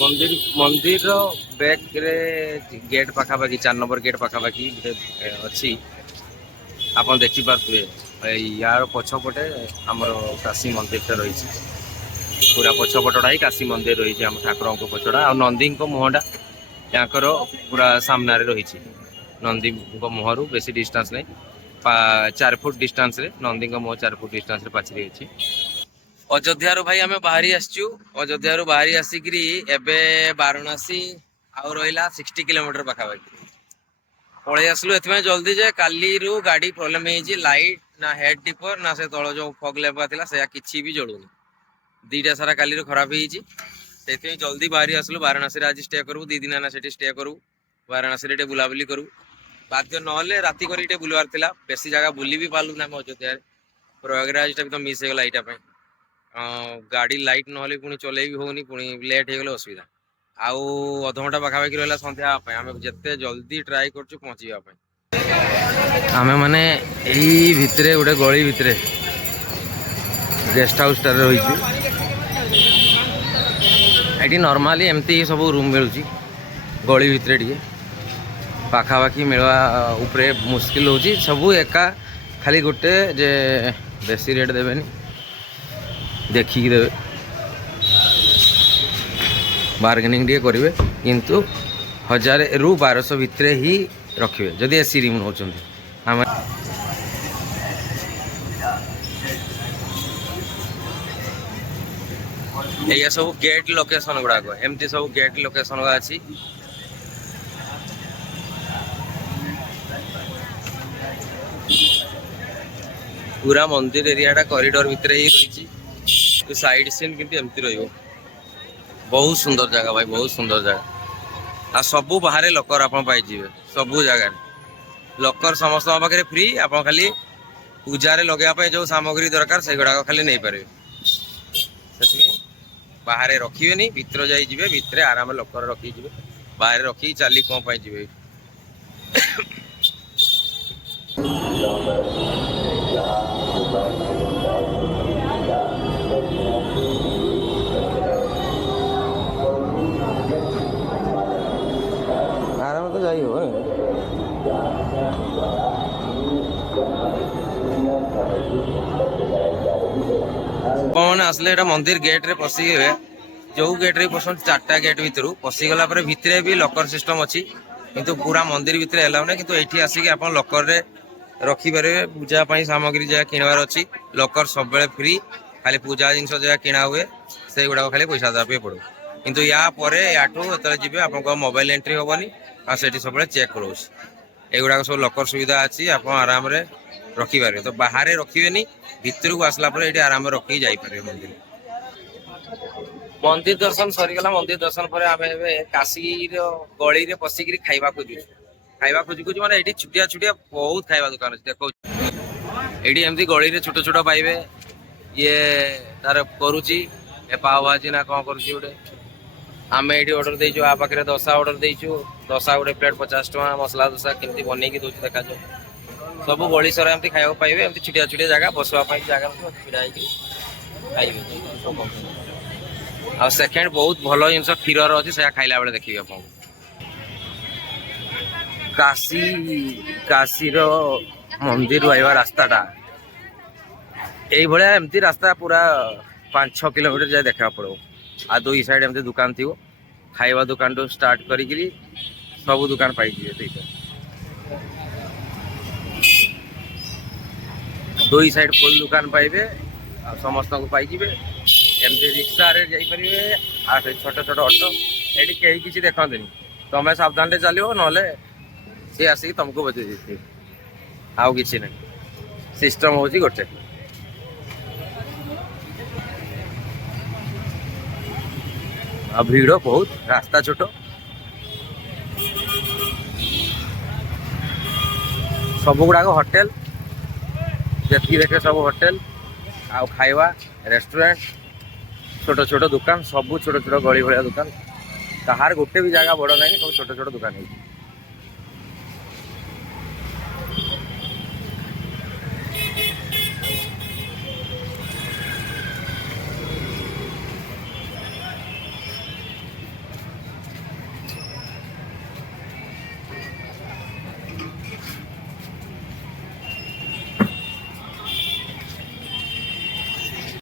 मंदिर मंदिर बैक रे गेट पाखापाखि 4 नंबर गेट पाखापाखि अच्छी आप देखिपे यार पछपटे आमर काशी मंदिर रही पूरा पछपटा ही काशी मंदिर रही आम ठाकुर पछड़ा आ नंदी मुहटा या पूरा सामने रही नंदी मुहर बेस डिस्टेंस नहीं 4 फुट डिस्टेंस रे नंदी मुह 4 फुट डिस्टेंस पाचेरी अच्छी अयोध्या भाई आम बाहरी आसचु अयोध्या बाहरी आसिकी एबे वाराणसी आउ रहा 60 किलोमीटर पाखापाखि पलि आसलु ए जल्दी जे काली गाड़ी प्रोब्लेम है लाइट ना हेड डिपर ना से तल जो फग लेवा था से किसी भी जलूनी दीटा सारा काली खराब हो जल्दी बाहरी आसलु वाराणसी आज स्टे करूँ 2 दिन से स्टे करूँ वाराणसी बुलाबुली करूँ बाध्य ना राति कर बुलवार था बेसी जगह बुली भी पार्लु ना अयोध्या प्रयागराज भी तो मिस होगा यहाँ गाड़ी लाइट ना पुणी चल भी होनी पुणी लेट हो गले असुविधा आउ अधघंटा पाखापाखि रहा सन्ध्या आम जिते जल्दी ट्राए कर पहुँचा आम मैंने यही भितर गोटे गली भितर गेस्ट हाउस टार रही ये नॉर्मली एमती सब रूम मिलूँ गली भितर टे पाखापाखि मिलवा उपरे मुस्किल हो सब एका खाली गोटे जे बेसी रेट देवेनी देखिकी देवे बार्गेनिंग टे करेंगे किंतु 1000 ରୁ 1200 भितर ही रखिए जदि एसी रूम नौ आम ये सब गेट लोकेशन गुड़ाक एमती सब गेट लोकेशन अच्छी पूरा मंदिर एरिया कॉरिडोर भितर ही रही साइड सीन किंतु एमती रही बहुत सुंदर जगह भाई बहुत सुंदर जगह आ सबू बाहर लकर आप सबू जगार लकर समस्त पाखे फ्री आप खाली पूजार लगे जो सामग्री दरकार से गुड़ाक खाली नहीं पारे बाहर रखिए भितर जाइए भितर आराम लकर रखी बाहर रखी चली कौन जी आराम तो जाई हो कौन आसले मंदिर गेट रे पसी गए जो गेट रे पसंद 4टा गेट भितर पसीगला भितर भी लकर सिस्टम अच्छी किंतु पूरा मंदिर भितर एलाउ ना किंतु एठी आसिक आप लकर रे रखिपारे पूजा सामग्री जहाँ किणवार अच्छी लकर सब फ्री खाली पूजा जिनस जहाँ किणा हुए से गुड़ाक खाली पैसा देवाई पड़ो किंतु या याठू जो जी आप मोबाइल एंट्री हेनी आ से सब चेक करोस एगुड़ाक सब लकर सुविधा अच्छी आप आराम रे रखिपारे तो बाहर रखिए भितर को आसला ये आराम रखी जापर मंदिर मंदिर दर्शन सरीगला मंदिर दर्शन पर आम काशी गली रे पशिक खाइबा खोजु माने ये छुटिया छुटिया बहुत खाइबा दुकान अच्छे देखो ये एमती गली रे छोट छोट पाइबे ये तार करुची पाव भाजी ना कौन करुची गोटे आम ये ऑर्डर देचु आ पाखे दशा ऑर्डर देचु दशा गोटे प्लेट 50 टका मसला दशा केमती बनई दूसरी देखा सब गली सर एमती खाइबा पाइबे एमती छुटिया छुटिया जगह बसवाई जगह छिड़ा खाइबे आ सेकेंड बहुत भल जिन क्षीर अच्छी से खाइला बेले देखिए आप काशी मंदिर आइबा रास्ताटा यही भाया एमती रास्ता पूरा 5-6 किलोमीटर जाए देखा पड़ो आ 2 साइड एमती दुकान थी खाइबा दुकान तो स्टार्ट करी सब दुकान पाई 2 साइड फुल दुकान पाइबे समस्त को पाई एमती रिक्शा रे जाइपारे आ छोट छोट ऑटो ये कहीं किसी देखते तुम्हें सावधान चलो ना सी आसिक तुमको बचे देते आउ कि ना सिस्टम हूँ गोटे आ भीड़ बहुत रास्ता छोट सब गुड़ाक होटेल जी देखे सब होटेल आउ खाइबा रेस्टोरेंट छोट छोट दुकान सब छोट छोट गली भाया दुकान कहार गोटे भी जगह बड़ ना सब छोट छोट दुकान है।